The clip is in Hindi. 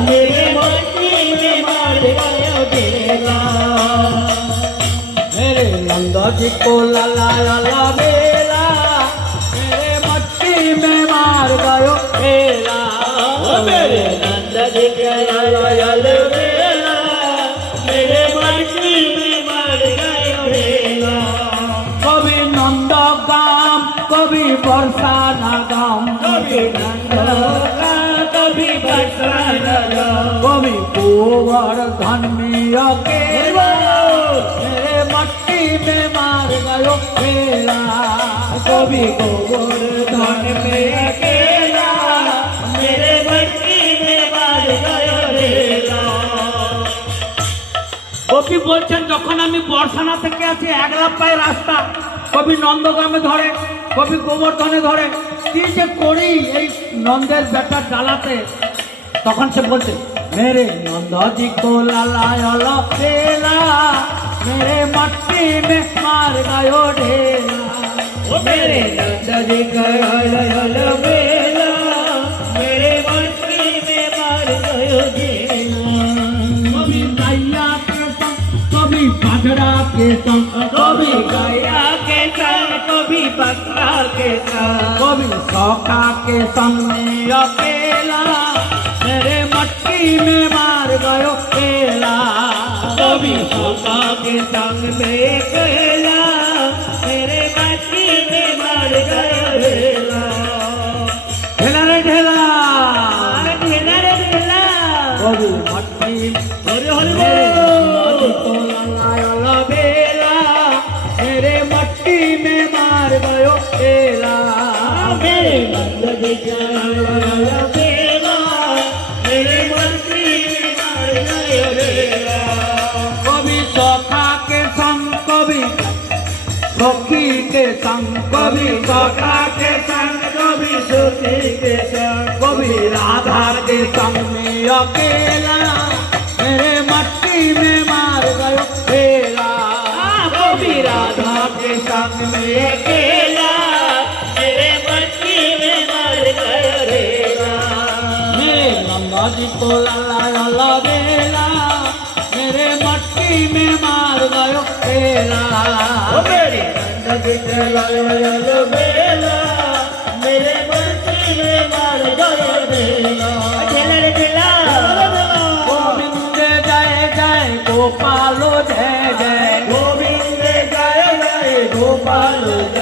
मेरे मट्टी में मार गयो बेला। मेरे नंद जी को लाला लाला बेला, मेरे मट्टी में मार गयो बेला। मेरे नंद जी के लाला लाला बेला, मेरे मट्टी में मार गयो बेला। कभी नंद गाम कभी बरसा ना गाम, कभी नंद कभी बरसा लगा, कभी गोवर्धन में अकेला, मेरे मट्टी में मार गयो बेला। कभी गोवर्धन में अकेला, मेरे मट्टी में मार गयो बेला। কবি বলছেন যখন আমি বর্ষানা থেকে আসি একলা পায়ে রাস্তা, কবি নন্দগ্রামে ধরে কবি গোবর্ধনে ধরে, কি যে করি এই নন্দের বেটার জ্বালাতে। তখন সে বলছে মেরে নন্দজি को লালা বেলা, मेरे मट्टी में मार गयो ढेला। मेरे नंद जी का लाला बेला, मेरे मट्टी में मार गयो ढेला। कभी गैया के संग कभी बाजरा के संग, कभी गया के संग कभी बकरा के संग, कभी सौका के संग में अकेला, मेरे मट्टी में मार गयो बेला। कभी सौका के संग में अकेला, मेरे मट्टी में मार गयो बेला। ढेला रे ढेला, अरे ढेला रे ढेला, कभी मट्टी हरे हरे मेरे बोल। नंद को लाला बेला, मेरे मट्टी में मार गयो बेला। मेरे नंद जी का लाला बेला, मेरे मट्टी में मार गयो बेला। कभी सौखा के संग कभी सखी के संग, कभी सौखा के संग कभी सुखी के संग, कभी राधा के संग में अकेला, मेरे मट्टी में मार गयो बेला। कभी राधा के संग में अकेला, मेरे मट्टी में मार गयो बेला। मेरे नंदा जी को लाला लाला बेला, मेरे मट्टी में मार गयो बेला। मेरे नंद जी का लाला बेला, मेरे मट्टी में मार गयो बेला। ढेला रे ढेला, गोविंद जय जय गोपालो जय जय, गोविंद जय जय गोपाल जय